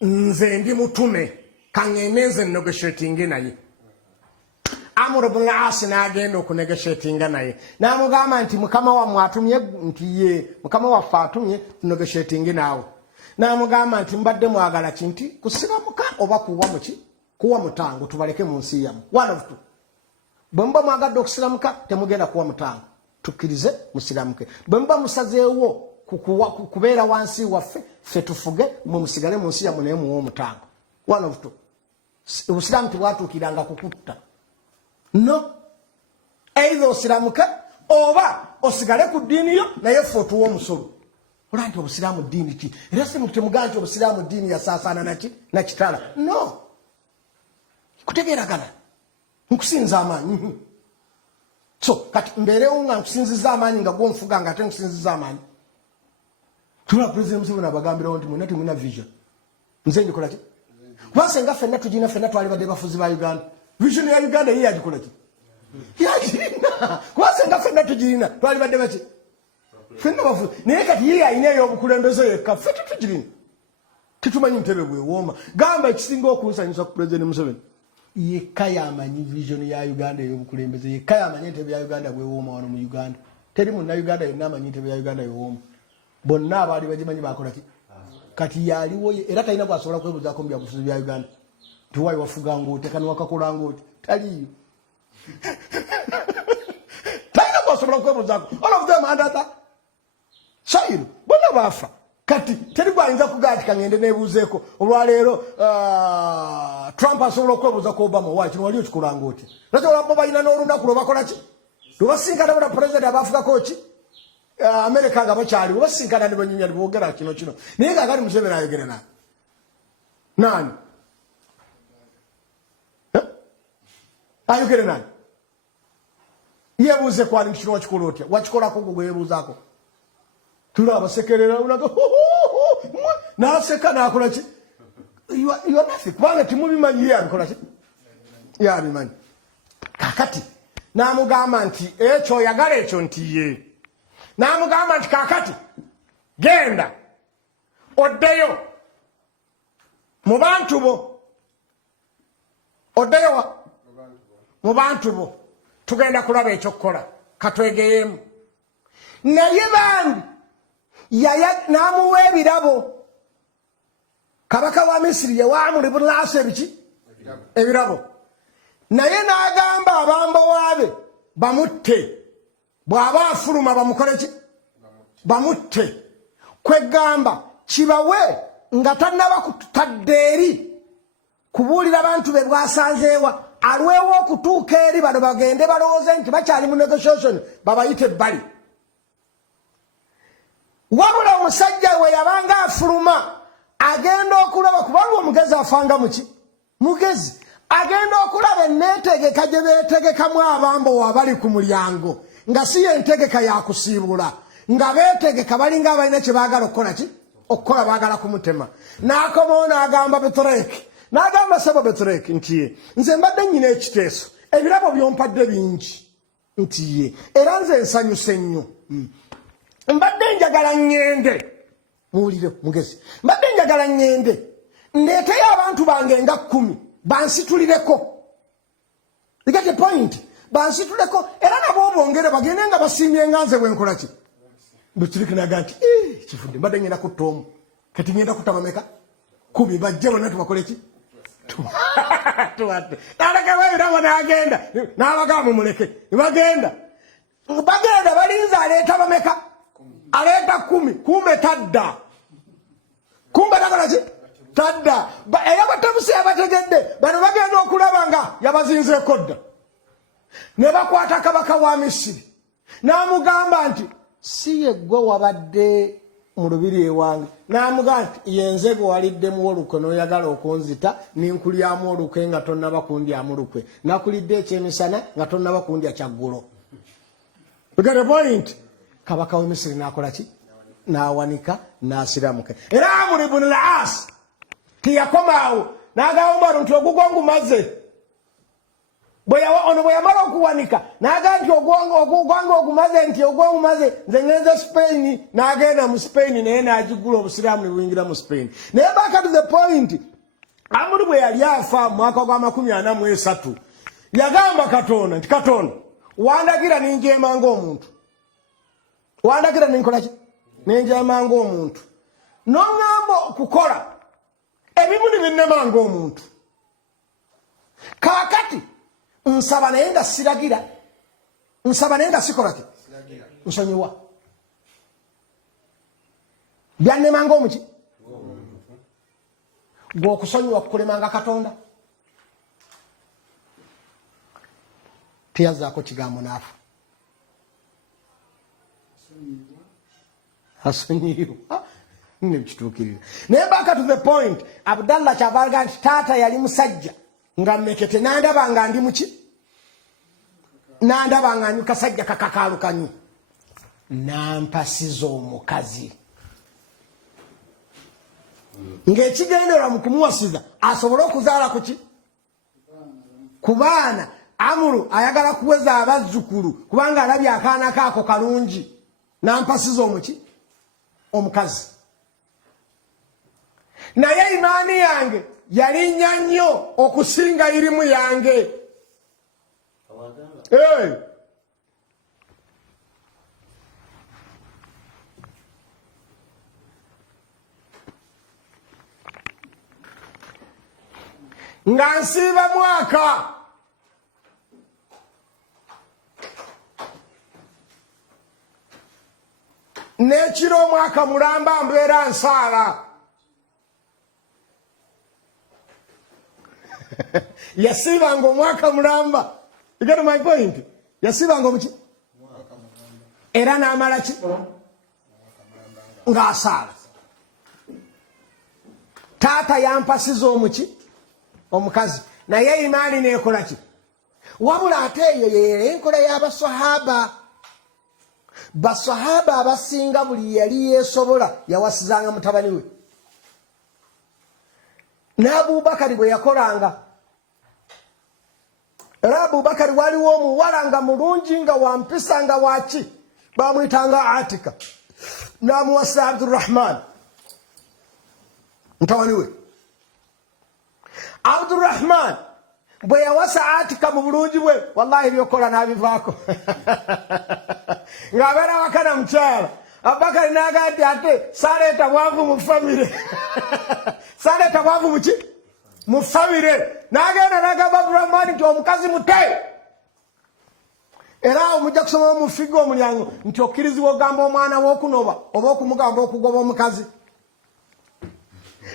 nze ndi mutume kangeneze negotiating naye. Amr ibn al-As n'agenda okunegotiating naye. N'amugamba nti mukama wa mwatumye nti ye mukama wa fatumye negotiating naawe. N'amugamba nti mbadde mwagala kinti kusiramuka oba kuwa muki kuwa mutango tubaleke mu nsi yamu. One of two. Bwemba mwagadde okusiramuka temugenda kuwa mutango. Tukirize musiramuke. Bwemba musazeewo kubeera wansi waffe ffe tufuge mu musigale mu nsi yamu naye muwa mutango. One of two. Obusiraamu tebwatuukiranga kukutta. No. Either osiramuke oba osigale ku ddiini yo naye ffe otuwa omusolo. Olanti obusiraamu ddiini ki? Era si mutemugamba nti obusiraamu ddiini yasaasaana naki na kitala. No. Kutegeeragana. Nkusinza amaanyi. So kati mbeerewo nga nkusinziza amaanyi nga gw'onfuga nga ate nkusinziza amaanyi. Tula President Museveni abagambirawo nti mwena temulina vision. Nze njikola ki? Kuba senga ffenna tugirina ffenna twalibadde bafuzi ba Uganda. Vision ya Uganda ye yagikola ki? Yagirina. Kuba senga ffenna tugirina twalibadde baki? Ffenna bafuzi. Naye kati ye alina ey'obukulembeze yekka ffe tetugirina. Tetumanyi ntebe bwewooma. Gamba ekisinga okunsanyusa ku President Museveni. Yekka yamanyi vision ya Uganda ey'obukulembeze. Yekka yamanyi ntebe ya Uganda bwewooma wano mu Uganda. Teri munna Uganda yenna amanyi ntebe ya Uganda bwewooma. Bonna abaali bagimanyi bakola ki? Kati yaliwo era talina bwasobola kwebuuzaako mu byabufuzi bya Uganda. Tuwayi wafuga ng'ote kano wakakola ng'ote. Taliyo. Talina bwasobola kwebuuzaako. All of them under that. Shairu. Bonna baafa. Kati teri gwayinza kugaa ti kangende neebuuzeeko. Olwaleero Trump asobola okwebuuzaako Obama wayi kino wali okikola ng'ote. Lwaki olwabbo balina n'olunaku lwe bakola ki? Lwe basinkana bula President abaafugako ki? America nga bakyali basinkana ne banyinya boogera kino. Naye kaakati Museveni ayogera nani? Nani? Ayogera nani? Yeebuuze kwali nti kino wakikola otya? Wakikolako gwe yeebuuzaako? Tulaba sekerera ulaga n'aseka n'akola ki? You are nothing. Kubanga timubimanyi ye abikola ki? Ye abimanyi. Kaakati n'amugamba nti ekyo oyagala ekyo nti ye. N'amugamba nti kaakati genda oddeyo mu bantu bo. Oddeyo wa? Mu bantu bo. Tugenda kulaba ekyokukola. Katwegeyeemu. Naye bambi n'amuwa ebirabo. Kabaka wa Misiri yawa Amr ibn al-As ebiki? Ebirabo. Naye n'agamba abambowaabe bamutte. Bw'aba afuluma bamukole ki? Bamutte. Kwegamba kibawe nga tannaba kutadde eri kubuulira abantu be bwasanzeewa alwewo okutuuka eri bano bagende balowooze nti bakyali mu negotiation babayite ebbali. Wabula omusajja we yabanga afuluma agenda okulaba kubanga omugezi afanga muki? Mugezi agenda okulaba enneetegeka gye beetegekamu abambowa abali ku mulyango. Nga si yentegeka ya kusiibula nga beetegeka balinga abalina kye baagala okukola ki? Okukola baagala kumutema. N'akomawo n'agamba Betreki. N'agamba Sebo Betreki nti ye nze mbadde nnyina ekiteeso ebirabo byompadde bingi nti ye era nze nsanyuse nnyo. Mbadde njagala ngende muwulire mugezi. Mbadde njagala ngende ndeeteyo abantu bange nga 10 bansitulireko. You get the point? Bansituleko era nabo bongere bagende nga basiimye nga nze bwenkola ki? Betreki n'agamba nti kifudde mbadde ngenda kutta omu kati ngenda kutta bameka? 10 bajje bonna tubakole ki? Tuwadde. N'alekawo ebirabo n'agenda n'abagamba mumuleke. Bagenda balinze aleeta bameka? Aleeta 10. Kumbe tadda. Kumbe takola ki? Tadda. Eyabatabusi yabategedde bano bagenda okulaba nga yabazinzeeko dda. Ne bakwata kabaka wa Misiri n'amugamba nti si ye gwe wabadde mu lubiri ewange. N'amugamba nti yenze gwe waliddemu Olukwe n'oyagala okunzita ninkulyamu Olukwe nga tonnaba kundyamu Olukwe. Nakulidde ekyemisana nga tonnaba kundya kyaggulo. You get the point? Kabaka wa Misiri n'akola ki? N'awanika n'asiramuka. Era Amr ibn al-As tiyakomaawo n'agamba nti ogugwo ngumaze. ono bwe yamala okuwanika n'agamba nti ogwanga ogumaze nti ogw'ogumaze nze ngenze Spain n'agenda mu Spain naye n'agigula obusiraamu ne buyingira mu Spain. Naye back to the point, Amuru bwe yali afa mu mwaka gwa 43 yagamba Katonda nti Katonda wandagira ninjeema ng'omuntu, wandagira ninkola ki ninjeema ng'omuntu, n'oŋŋamba okukola ebimu ne binnema ng'omuntu. Kaakati nsaba naye nga siragira, nsaba naye nga sikola ki nsonyiwa byannema ng'omuki gw'okusonyiwa kukulemanga Katonda. Teyazzaako kigambo n'afa. Asonyiwa nekituukirira. Naye back to the point, Abdallah kyavaaga nti taata yali musajja nga mmekete n'andaba nga ndi muki n'andaba nga ndi kasajja kakakaalukanyi n'ampasiza omukazi ng'ekigenderwa mu kumuwasiza asobole okuzaala kuki ku baana. Amuru ayagala kuweza abazzukulu kubanga alabye akaana kaako kalungi n'ampasiza omuki omukazi. Naye imaani yange yalinnya nnyo okusinga irimu yange. Nga nsiiba mwaka n'ekiro omwaka mulamba mbeera nsaala. Yasiibanga omwaka mulamba. You get my point? Yasiibanga omuki era n'amala ki ng'asaala. Taata yampasiza omuki omukazi naye imaani n'ekola ki wabula ate eyo y'enkola y'abasahaba. Basahaba abasinga buli yali yeesobola yawasizanga mutabani we. n'Abubakari bwe yakolanga. Era Abubakari waliwo omuwala nga mulungi nga wampisa nga waki bamuyitanga Atika n'amuwasa AbduRahman mutabani we. AbduRahman bwe yawasa Atika mu bulungi bwe wallahi byokola n'abivaako ng'abeera wakana mukyala. Abubakari n'agamba nti ate saleeta bwavu mu famire saleeta bwavu muki mu famire. N'agenda n'agamba AbduRahman nti omukazi mute. Era omujja kusoma mu figo omulyango nti okkirizibwa ogamba omwana w'okunoba oba okumugamba okugoba omukazi.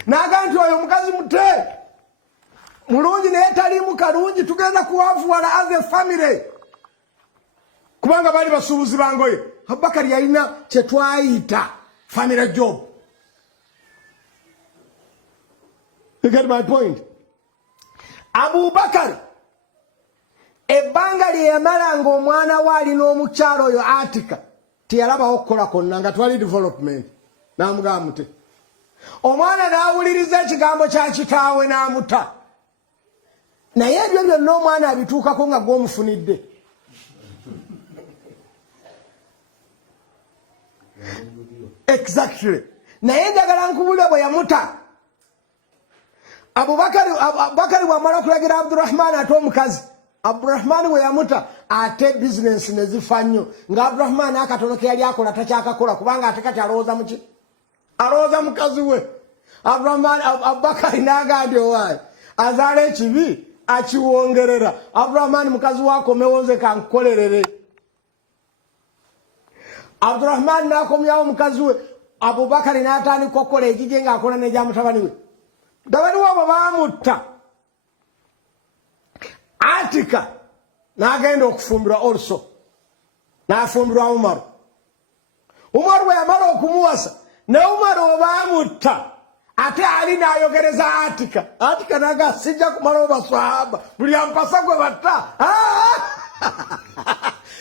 N'agamba nti oyo omukazi mute mulungi naye taliimu kalungi tugenda kuwavuwala as a family kubanga bali basuubuzi bangoye. Abubakari yalina kye twayita family job. You get my point? Abubakari ebbanga lye yamala ng'omwana we alina omukyalo oyo Atika teyalabawo okukola konna nga twali development. N'amugamba mute. Omwana n'awuliriza ekigambo kya kitaawe n'amuta. Naye ebyo byonna omwana abituukako nga gw'omufunidde. Exactly. Naye njagala nkubule bwe yamuta. Abubakari bw'amala okulagira AbduRahman ate omukazi. AbduRahman bwe yamuta ate business ne zifa nnyo. Nga AbduRahman akatono ke yali akola takyakakola kubanga ate kati alowooza muki? Alowooza mukazi we. Abubakari n'agambye owaayi azaala ekibi akiwongerera. AbduRahman mukazi wakomewo nze kankukolerere. AbduRahman n'akomyawo mukazi we. Abubakari n'atandika okukola egige ng'akola n'egya mutabani we. Mutabani we abo baamutta. Atika n'agenda okufumbirwa also. N'afumbirwa Umaru. Umaru bwe yamala okumuwasa ne Umaru obaamutta. Ate ali n'ayogereza Atika. Atika n'agamba sijja kumalawo baswahaba buli ampasa gwe batta.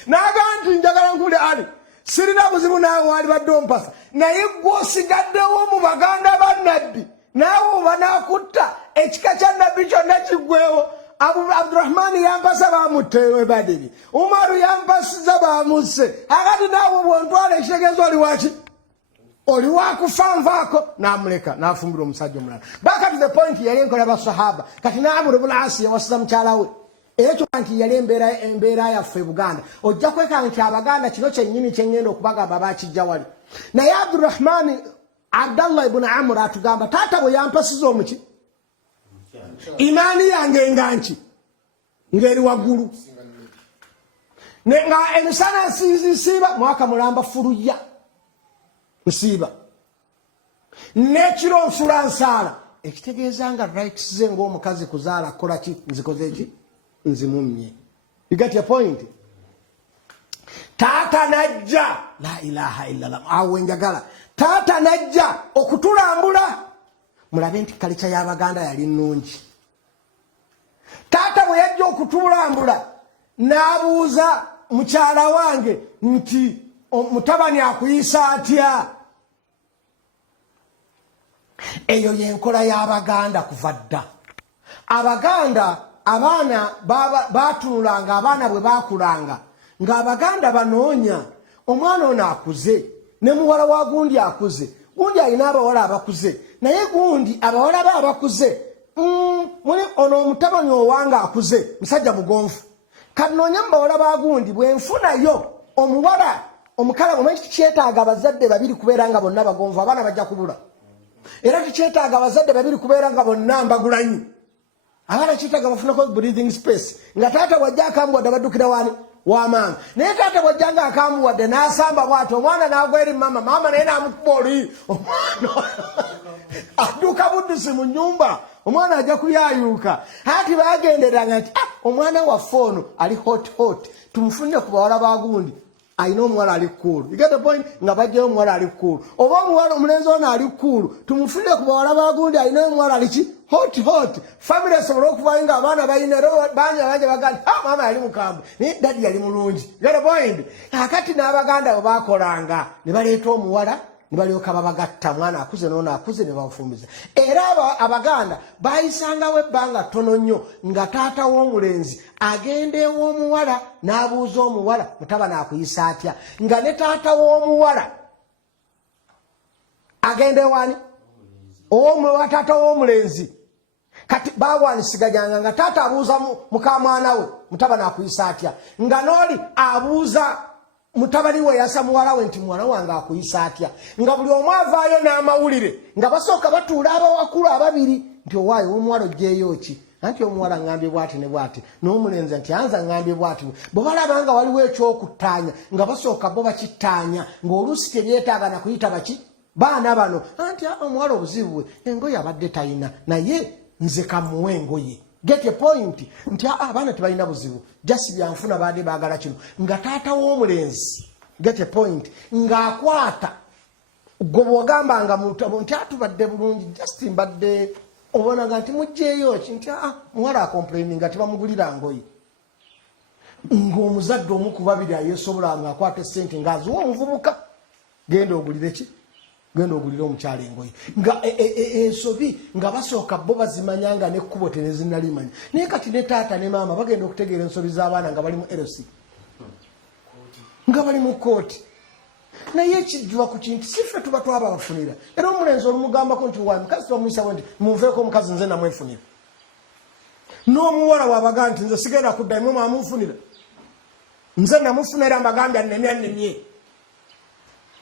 N'agamba nti njagala nkule Ali sirina buzibu naawe walibadde ompasa naye gw'osigaddewo mu baganda ba Nabbi naawe oba n'akutta ekika kya Nabbi kyonna kiggwewo. AbduRahman yampasa bamutewe badiri. Umaru yampasiza bamuse. Akati nawo bwontwala ekitegezo oli waki? Oli wakufanvaako namuleka nafumbira omusajja omulala. Back to the point yali enkola basahaba. Kati Amr ibn al-As yawasiza mukyala we. Ekyo nti yali embeera yaffe Buganda. Ojja kweka nti Abaganda kino kyennyini kyengenda okubagamba bakijja wali. Naye AbduRahman Abdallah ibn Amr atugamba taata bwe yampasiza omuki? Imani yange nganchi ngeri waggulu. Nga emisana siba mwaka mulamba Thurayya. Musiba. Nekiro nsula nsala. Ekitegeeza nga rights ze ng'omukazi kuzaala akola ki? Nzikoze ki? Nzimumye. You get your point? Taata najja. La ilaha illallah. Awe njagala. Taata najja okutulambula. Mulabe nti kalicha y'Abaganda yali nnungi. Taata bwe yajja okutulambula n'abuuza mukyala wange nti mutabani akuyisa atya? Eyo y'enkola y'Abaganda kuva dda. Abaganda abaana batunulanga abaana bwe bakulanga ng'Abaganda banoonya omwana ono akuze ne muwala wa gundi akuze. Gundi alina abawala abakuze naye gundi abawala be abakuze muli ono omutabani owanga akuze musajja mugonfu. Kanoonya mu bawala ba gundi bwe nfunayo omuwala omukala omanyi kikyetaaga abazadde babiri kubeera nga bonna bagonvu abaana bajja kubula. Era kikyetaaga abazadde babiri kubeera nga bonna mbagulanyi. Abaana kikyetaaga bafunako breathing space. Nga taata bwajja akambuwadde abaddukira wani? Wamaama. Naye taata bwajja nga akambuwadde n'asamba bw'ati omwana n'agwa eri mama. Maama naye n'amukuba oluyi. Omwana adduka buddusi mu nnyumba. Omwana ajja kuyayuuka. Ati bagenderanga nti omwana waffe ono ali hot. Tumufunire ku bawala ba gundi. Ayina omuwala ali cool. You get the point? Nga bajjayo omuwala ali cool. Oba omuwala omulenzi ono ali cool. Tumufunire ku bawala ba gundi ayina omuwala ali ki? Hot. Family esobola okuvayo nga abaana balina banja bagamba maama yali mukambwe naye daddy yali mulungi. You get the point? Kakati n'Abaganda bwe bakolanga ne baleeta omuwala ne balyoka babagatta mwana akuze n'ono akuze ne bafumbiza. Era Abaganda bayisangawo ebbanga ttono nnyo nga taata w'omulenzi agenda ew'omuwala n'abuuza omuwala mutabani akuyisa atya nga ne taata w'omuwala agenda ewani taata w'omulenzi kati bawanisigananga nga taata abuuza mukamwana we mutabani akuyisa atya nga n'oli abuuza mutabani we yasa muwala we nti mwana wange akuyisa atya nga buli omu avaayo n'amawulire nga basooka batuula abawakulu ababiri nti owaayo omuwala ojjeeyo ki anti omuwala ngambye bwati ne bwati n'omulenzi nti anza ngambye bwati bwe balaba nga waliwo ekyokuttaanya nga basooka bo bakittaanya ng'oluusi tebyetaaga na kuyita baki baana bano anti omuwala obuzibu bwe engoye abadde talina naye nze kamuwe engoye. Get your point? Nti abaana tebalina buzibu just byanfuna baade baagala kino nga taata w'omulenzi. Get your point? Ng'akwata gwe bw'ogambanga nti atubadde bulungi just mbadde obonaga nti mugjeeyo ki nti muwala akomplaining nga tebamugulira ngoye ng'omuzadde omu ku babiri ayeesobola ng'akwata essente ng'aziwa omuvubuka genda ogulire ki genda ogulira omukyala engoye nga ensobi nga basooka bo bazimanyanga n'ekkubo tenezinnalimanya naye kati ne taata ne maama bagenda okutegeera ensobi z'abaana nga bali mu LC nga bali mu kooti naye ekijjuba ku kintu siffe tuba twaba bafunira era omulenzi olumugambako nti wa mukazi tibamuyisabo nti munveeko omukazi nze namwefunira n'omuwala wabaga nti nze sigenda kudda mmwe mwamunfunira nze namufunira mbagambye annemye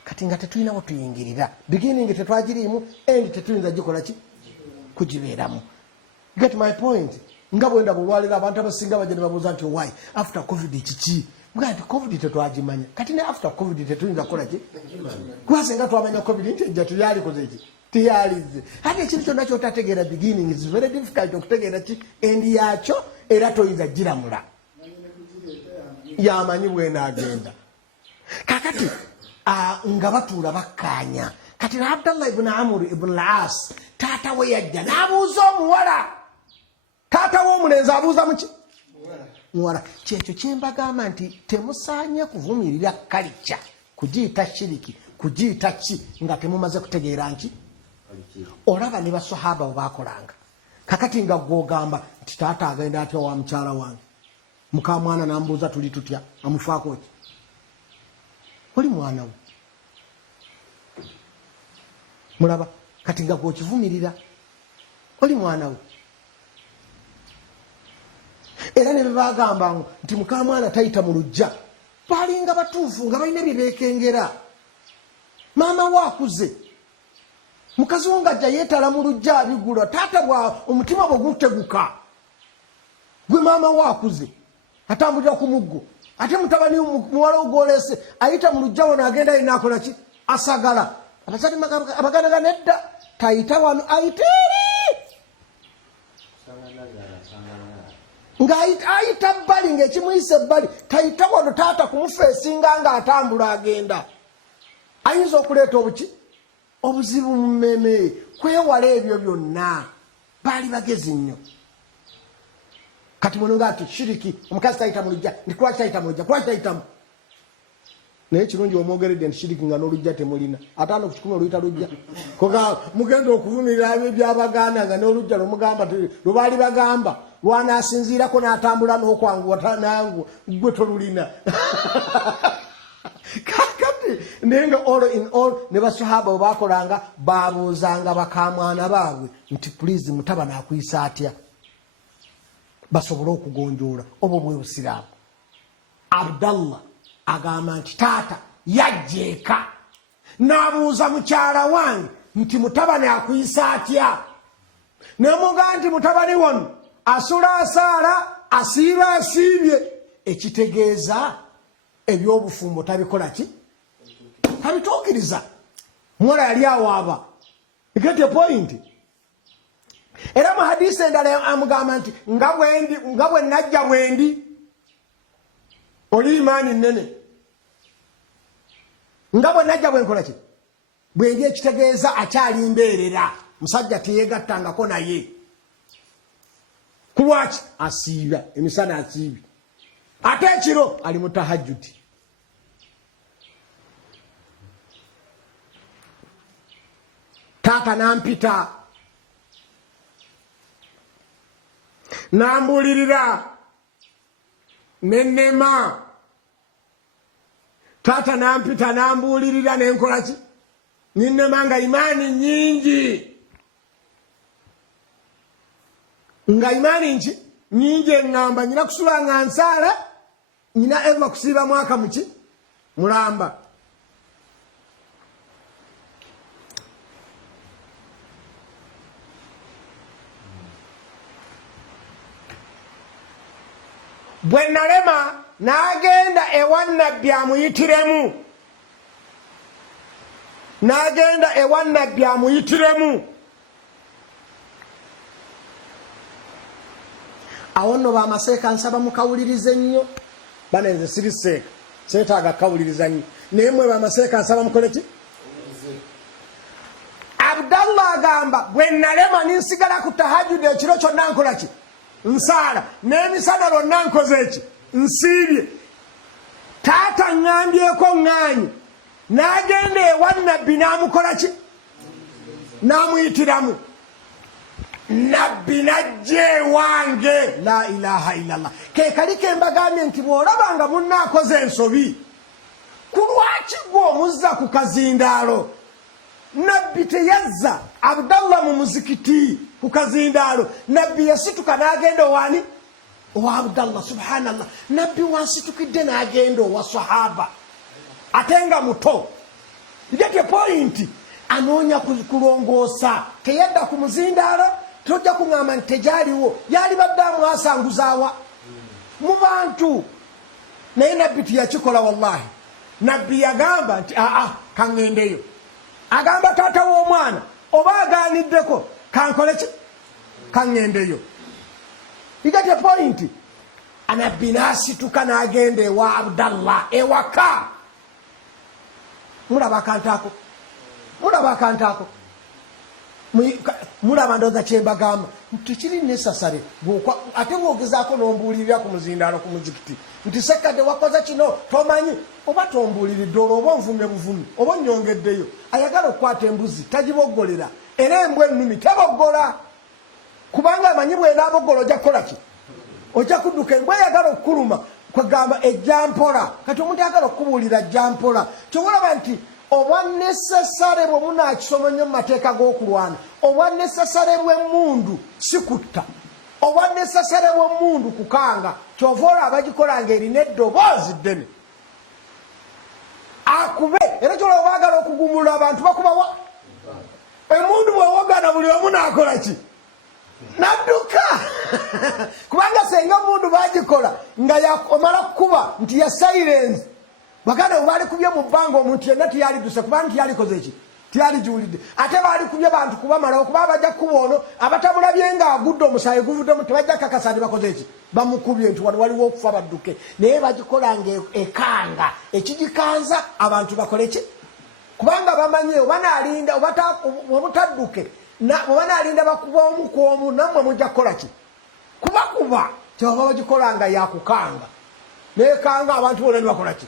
kati nga tetulinawo tuyingirira beginning tetwagiriimu end tetuyinza gikola ki kugibeeramu. Get my point? Nga bwenda bulwalira abantu abasinga bajja ne babuuza nti why after covid kiki mga nti covid tetwagimanya kati ne after covid tetuyinza kukola ki kwasenga twamanya covid nti ejja tuyalikoze ki tiyalize ate ekintu kyonna kyotategeera beginning is very difficult okutegeera ki end yakyo era toyinza giramula yamanyi bwenaagenda kakati nga batuula bakkaanya kati na Abdallah ibn Amr ibn al-As taata we yajja n'abuuza omuwala taata w'omulenzi abuuza muki muwala kyekyo kyembagamba nti temusaanye kuvumirira kalica kugiyita shiriki kugiyita ki nga temumaze kutegeera nki olaba ne basahaba bwe bakolanga kakati nga gwogamba nti taata agenda atya wa mukyala wange muka mwana nambuuza tuli tutya amufaako ki oli mwana we mulaba kati nga gwokivumirira oli mwana we era ne bebagamba nti muka mwana tayita mu lujja balinga batuufu nga balina bye beekengera maama waakuze mukazi wo ng'ajja yeetala mu lujja abigula taata bwa omutima bwe guteguka gwe maama waakuze atambulira ku muggo ate mutabani muwala ogwolese ayita mu lujja wano agenda alina akola ki asagala abazadde abaganda nedda tayita wano ayiteeri ng'ayita bbali ng'ekimuyisa ebbali tayita wano taata kumufeesinga ng'atambula agenda ayinza okuleeta obuki obuzibu mu mmeme kwewala ebyo byonna baali bagezi nnyo kati muno ng'ati shiriki omukazi tayita mu lujja ndi kulwaki tayita mu lujja kulwaki tayitamu naye kirungi omwogeredde nti shiriki nga n'olujja temulina ataano ku kikumi oluyita lujja koga mugenda okuvumirira ebyo byabaganda nga n'olujja lwemugamba lwebaali bagamba lwanaasinziirako n'atambula n'okwanguwa nangu gwe tolulina kakati naye nga all in all ne basahaba bwe bakolanga babuuzanga bakamwana baabwe nti please mutabani akuyisa atya basobole okugonjoola obwo bwe busiraamu abdallah agamba nti taata yajja eka n'abuuza mukyala wange nti mutabani akuyisa atya nemugamba nti mutabani wano asula asaala asiiba asiibye ekitegeeza ebyobufumbo tabikola ki tabituukiriza muwala yali awaaba get a point era mu hadisi endala amugamba nti nga bwe najja bwendi oli imaani nnene nga bwe najja bwenkola ki bwendi ekitegeeza akyali mbeerera musajja teyeegattangako naye kulwaki asiiba emisana asiibi ate ekiro ali mu tahajjudi taata nampita nambuulirira nennema taata nampita nambuulirira nenkola ki ninnema nga imaani nyingi nga imaani nki nyingi eŋŋamba nyina kusula nga nsaala nyina eva kusiiba mwaka muki mulamba bwe nalema n'agenda ewa nnabbi amuyitiremu n'agenda ewa nnabbi amuyitiremu awo nno bamaseeka nsaba mukawulirize nnyo banenze siri seeka seetaaga kawuliriza nnyo naye mwe bamaseeka nsaba mukole ki abdallah agamba bwe nalema ninsigala ku tahajjudi ekiro kyonna nkola ki nsaala n'emisana lonna nkoze eki nsiibye taata ŋŋambyeko ŋŋaanyi n'agenda ewa nnabbi n'amukola ki n'amuyitiramu nabbi najja ewange la ilaha illallah ke kali ke mbagambye nti bw'olabanga munnaakoze ensobi ku lwaki gwe omuzza ku kazindaalo nabbi teyazza abdallah mu muzikiti ku kazindaalo nabbi yasituka n'agenda owani owa abdallah subhanallah nabbi wansitukidde n'agenda owa sahaba ate nga muto get point anoonya kulongoosa teyadda ku muzindaalo tojja kuŋŋamba nti tegyaliwo yali badde amwasanguzaawa mu bantu naye nabbi tiyakikola wallahi nabbi yagamba nti aa kaŋŋendeyo agamba taata w'omwana oba agaaniddeko kankole ki kaŋŋendeyo igate point anabbi n'asituka n'agenda ewa abdallah ewaka mulaba akantaako mulaba akantaako mulaba ndooza kyembagamba tekiri nesasare ate bwogezaako n'ombuulirira ku muzindaalo ku muzikiti nti Ssekkadde wakoze kino tomanyi oba tombuuliridde olwo oba onvumye buvumi oba onnyongeddeyo ayagala okukwata embuzi tagiboggolera era embwa ennumi teboggola kubanga manyi bwena abogolo ojja kukola ki ojja kudduka embwa eyagala okukuluma kwegamba ejjampola kati omuntu ayagala okubuulira jjampola kyobalaba nti obwannesasale bwe munaakisoma nnyo mu mateeka g'okulwana obwannesasale bw'emmundu si kutta obwannesasale bw'emmundu kukanga kyova olaba bagikola ng'erina eddoboozi ddene akube era kyolaba baagala okugumulula abantu bakubawa emmundu bwewogana buli omu naakola ki nadduka kubanga senga mundu bagikola nga omala kukuba nti ya silence baganda bali kubye mu bbanga omuntu yenna tiyali duse kubanga tiyali koze eki tiyali jiwulidde ate bali kubye bantu kubamala okuba bajja kuba ono abatamulabye nga agudde omusaayi guvuddemu tebajja kakasa nti bakoze eki bamukubye nti wano waliwo okufa badduke naye bagikola nga ekanga ekigikanza abantu bakole ki kubanga bamanye oba naalinda obutadduke oba naalinda bakuba omu ku omu nammwe mujja kukola ki kubakuba kyova bagikola nga yakukanga nekanga abantu bona nibakola ki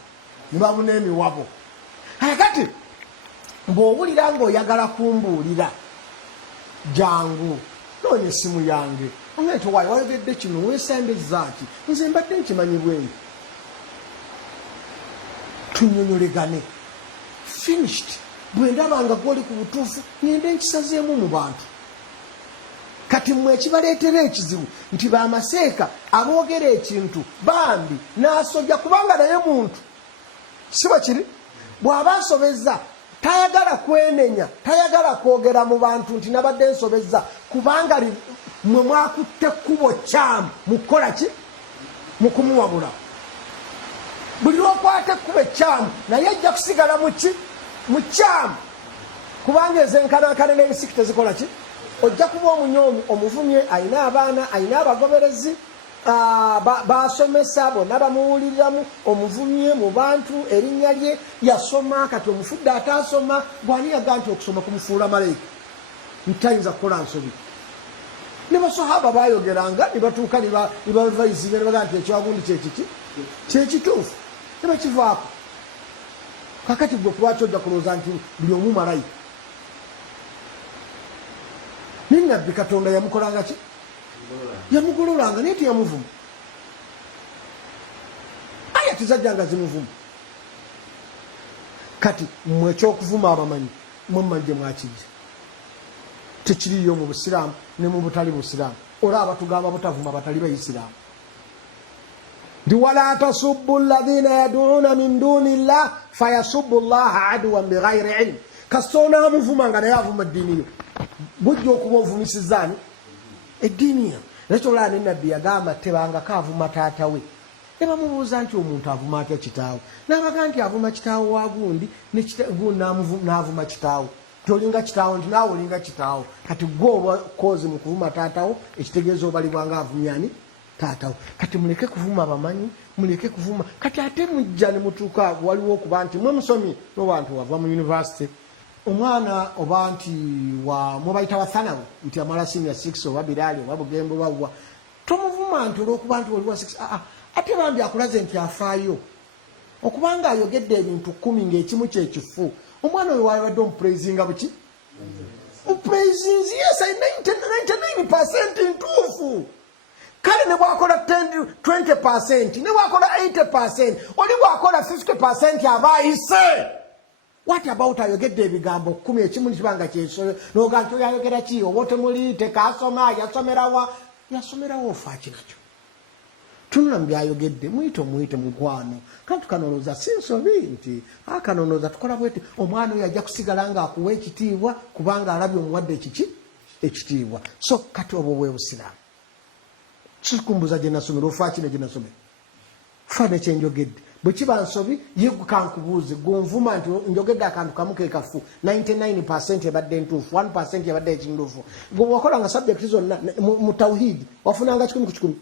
nibabuna emiwabo kati bw'owulira ng'oyagala kumbuulira jangu noonya essimu yange ongaeti wayogedde kino weesembeza ki nze mbadde nkimanyi bwenu tunyonyolegane finished bwe ndabanga gwoli ku butuufu ngende nkisazeemu mu bantu kati mmwe ekibaleetera ekizibu nti bamaseeka aboogera ekintu bambi n'asojja kubanga naye muntu si bwe kiri bw'aba nsobezza tayagala kwenenya tayagala kwogera mu bantu nti nabadde nsobezza kubanga mwe mwakutte ekkubo kyamu mu kukola ki mu kumuwabula buli lwokwata ekkubo ekyamu naye ajja kusigala mu ki mu kyamu kubanga ezenkanankana n'ebisiki tezikola ki ojja kuba omunyoomi omuvumye ayina abaana ayina abagoberezi basomesa bonna bamuwuliriramu omuvumye mu bantu erinnya lye yasoma kati omufudde ataasoma bwani yaga nti okusoma kumufuula malayika ntayinza kukola nsobi ne basahaba bayogeranga ne batuuka ne bavayizinga ne bagaa nti ekyagundi kyekiki kyekituufu ne bakivaako kakati gwe kulwaki ojja kulowooza nti buli omu malayika ne nabbi katonda yamukolanga ki yamugololanga naye teyamuvuma aya tizajjanga zimuvuma kati mmwe ekyokuvuma abamanyi mumanje mwakijja tekiriyo mu busiraamu ne mu butali busiraamu olaba tugamba butavuma batali baisiraamu ndi wala tasubbu alladhina yaduuna min duni llah fayasubbu llaha aduwan bighayri ilm kasitona amuvuma nga naye avuma eddiini yo bujja okuba ovumisizaani eddiini yo nekyolala ne nabbi yagamba tebangako avuma taata we ne bamubuuza nti omuntu avuma atya kitaawe nabaga nti avuma kitaawe wa gundi n'avuma kitaawe tolinga kitaawo nti naawe olinga kitaawo kati gwe oba kozi mu kuvuma taatawo ekitegeeza obalibwanga avumyani taatawo kati muleke kuvuma abamanyi muleke kuvuma kati ate mujja ne mutuuka waliwo okuba nti mwe musomi n'obantu wava mu yunivasite omwana oba nti mubayita wathanawe nti amala senior 6 oba biraali oba bugembe obawa tomuvuma nti olwokuba nti oliwa 6 ate bambi akulaze nti afaayo okubanga ayogedde ebintu 10 ng'ekimu kyekifu omwana oyo wabadde omupraisinga buki opraisinzi yes 99% ntuufu kale ne bwakola 20% ne bwakola 80% oli bwakola 50% aba ayise. What about ayogedde ebigambo 10 ekimu kibanga kyesoyo noga nti oyayogera ki obote muli tekasoma yasomerawo ofa kinakyo tunambi ayogedde mwite mukwano kantu kanonoza sinsobi nti akanonoza tukola bwete omwana oyo ajja kusigala nga akuwa ekitiibwa kubanga alabye omuwadde ekitiibwa so kati obwo bwe busiraamu kikumbuza gye nasomera ofa kino gye nasomera fa nekyenjogedde bwe kiba nsobi kankubuuze gonvuma nti njogedde akantu kamu kekafu 99% ebadde ntuufu 1% ebadde ekinduufu gwe wakolanga subject zonna mu tawhidi wafunanga 10 ku 10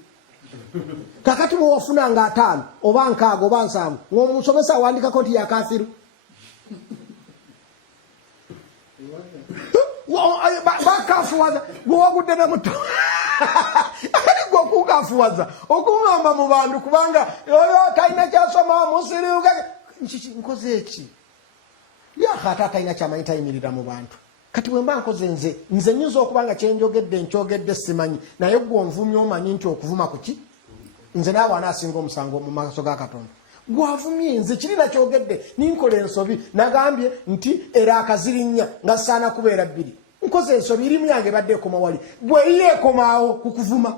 kakati bwe wafunanga 5 oba 6 oba 7 ng'omusomesa awandikako nti yakathiru bakafuwaza gwe wagudde ne muto ali gwe okukafuwaza okungamba mu bantu kubanga oyo talina kyasoma Misiri nkoze eki yakata talina kyamanyi tayimirira mu bantu kati bwe mba nkoze nze nyinza okubanga kyenjogedde nkyogedde simanyi naye gwe onvumye omanyi nti okuvuma kuki nze naawe anaasinga omusango mu maaso ga Katonda gwavumye nze kirina kyogedde ninkola ensobi nagambye nti era akazirinnya nga saana kubeera bbiri nkoze ensobi irimu yange badde ekoma wali gwe yeekomaawo ku kuvuma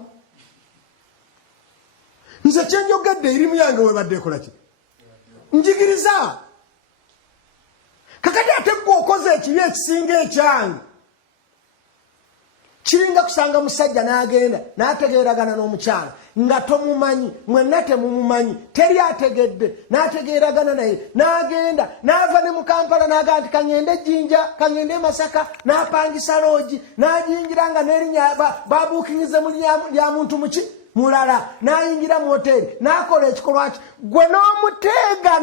nze kyenjogedde irimu yange webadde ekola ki njigiriza kakati ate gwe okoze ekibi ekisinga ekyange kiringa kusanga musajja n'agenda n'ategeeragana n'omukyala nga tomumanyi mwenna temumumanyi teri ategedde n'ategeeragana naye n'agenda n'ava ne mu Kampala n'agaa nti kangende Jinja kangende Masaka n'apangisa loogi n'ajingira nga n'erinnya babuukingize mu lya muntu muki mulala n'ayingira mu hoteri n'akola ekikolwa ki gwe n'omuteega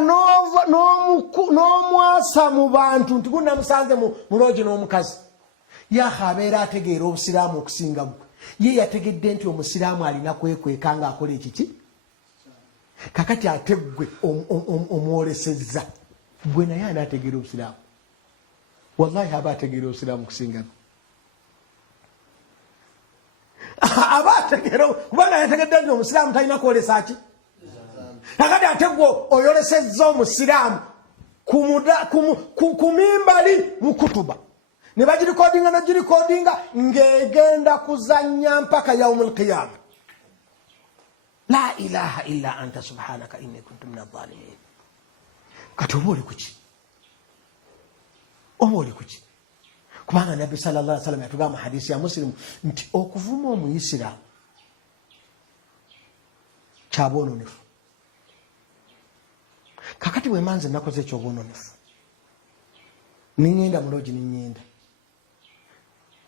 n'omwasa mu bantu nti gunamusanze mu loogi n'omukazi yaha abeera ategeera obusiraamu okusinga gwe ye yategedde nti omusiraamu alina kwekweka ng'akola ekiki kakati ate gwe omwolesezza gwe naye anaategeera obusiraamu wallahi aba ategeera obusiraamu okusinga aba ategeera kubanga yategedde nti omusiraamu talina kwolesa ki kakati ate gwe oyolesezza omusiraamu ku mimbali mu kutuba ne bagirikodinga nogirikodinga ng'egenda kuzanya mpaka yaumul qiyama la ilaha illa anta subhanaka inni kuntu min adh-dhalimin kati oba oli kuki kubanga nabbi sallallahu alaihi wasallam yatugamba hadisi ya Muslim nti okuvuma omuyisiraamu kyaboononefu kakati bwe manze nakoze ekyoboononefu niŋŋenda muloogi niŋŋenda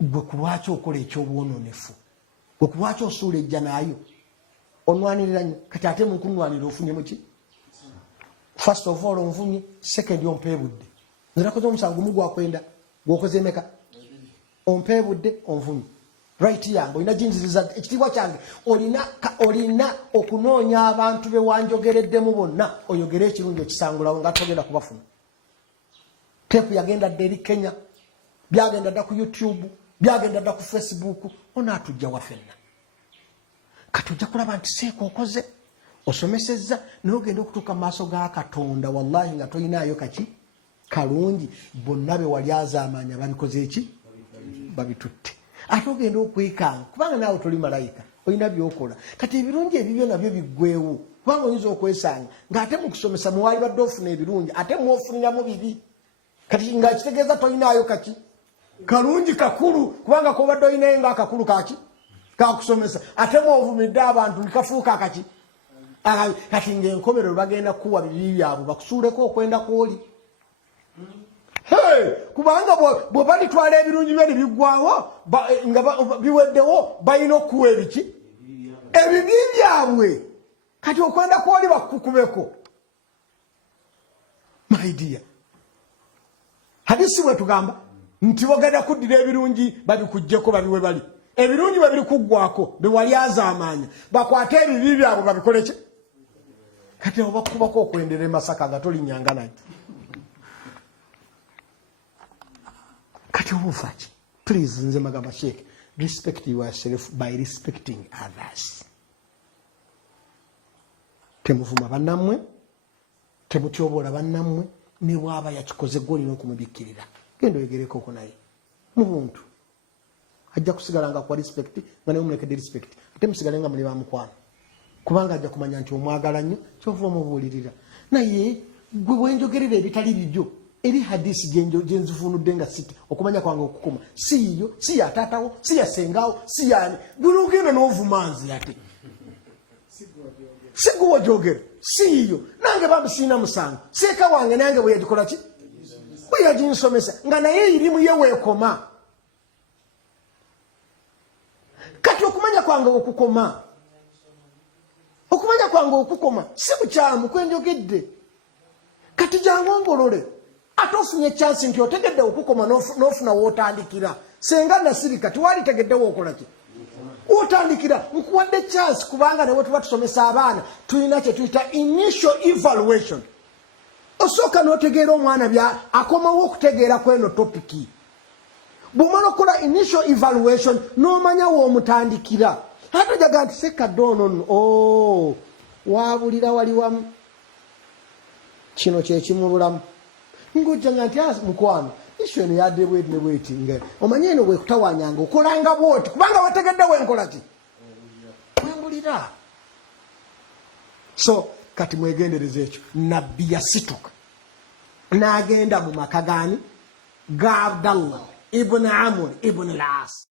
gwe kulwaki okola ekyobwononefu gwe kulwaki osuula ejja naayo onwanirira nnyo kati ate munkunwanira ofunye muki first of all onvumye second ompeebudde nze nakoze omusango gumu gwakwenda gwokoze emeka ompeebudde onvumye right yange olina jinjiriza ekitiibwa kyange olina okunoonya abantu be wanjogereddemu bonna oyogere ekirungi ekisangulawo nga togenda kubafuna tepu yagenda dda eri Kenya byagenda dda ku YouTube byagenda dda ku Facebook onaatujja wafenna kati ojja kulaba nti seeko okoze osomesezza n'ogenda okutuuka mu maaso ga Katonda wallahi nga tolinaayo kaki kalungi bonna be wali azaamaanya babikoze eki babitutte ate ogenda okwekanga kubanga naawe toli malayika olina byokola kati ebirungi ebibyo nabyo biggwewo kubanga oyinza okwesanga ng'ate mu kusomesa muwali badde ofuna ebirungi ate mwofuniramu bibi kati nga kitegeeza tolinaayo kaki kalungi kakulu kubanga kobadde olinayo nga akakulu kaki kakusomesa ate mwovumidde abantu nikafuuka kaki kati ng'enkomerero bagenda kuwa bibi byabwe bakusuuleko okwenda kwoli kubanga bwe balitwala ebirungi bye biggwawo nga biweddewo balina okuwa ebiki ebibi byabwe kati okwenda kwoli bakukubeko my dear hadisi bwe tugamba nti bagenda kuddira ebirungi babikuggyeko babiwe bali ebirungi bwe biri kuggwako be wali azaamaanya bakwate ebibi byabwe babikole ki kati abo bakubako okwendera Masaka nga tolinnyanga naye kati obufaki please nze magamba Sheikh respect yourself by respecting others temuvuma bannammwe temutyobola bannammwe ne bwaba yakikoze gwe olina okumubikkirira genda oyogereko oko naye muntu ajja kusigala nga kwa respect nga naye omulekedde respect ate musigale nga muli bamukwano kubanga ajja kumanya nti omwagala nnyo kyova omubuulirira naye gwe bwenjogerera ebitali bijjo eri hadisi gyenzifunudde nga siti okumanya kwange okukuma siiyo si ya taatawo si ya sengaawo si yani gwe ogenda n'ovumanzi ate si gwe wajogera siiyo nange bambi siina musango seeka wange nange bwe yagikola ki bwe yaginsomesa nga naye irimu ye weekoma kati okumanya kwange okukoma si bukyamu kwenjogedde kati jangu ongolole ate ofunye chance nti otegedde okukoma n'ofuna wootandikira senga nasirika tiwali tegeddewo okola ki otandikira nkuwadde chance kubanga ne bwe tuba tusomesa abaana tulina kye tuyita initial evaluation osooka n'otegeera omwana akomawo okutegeera kweno topiki bw'omala okukola initial evaluation n'omanya w'omutandikira ate ojaga nti Ssekkadde ono wabulira wali wamu kino kye kimubulamu ng'ojjanga nti mukwano issu eno yadde bweti ne bweti nga omanye eno bwekutawanyanga okolanga bwoti kubanga wategedde wenkola ki wembulira. So kati mwegendereza ekyo nabbi yasituka n'agenda mu maka gaani ga Abdallah ibn Amr ibn al-As.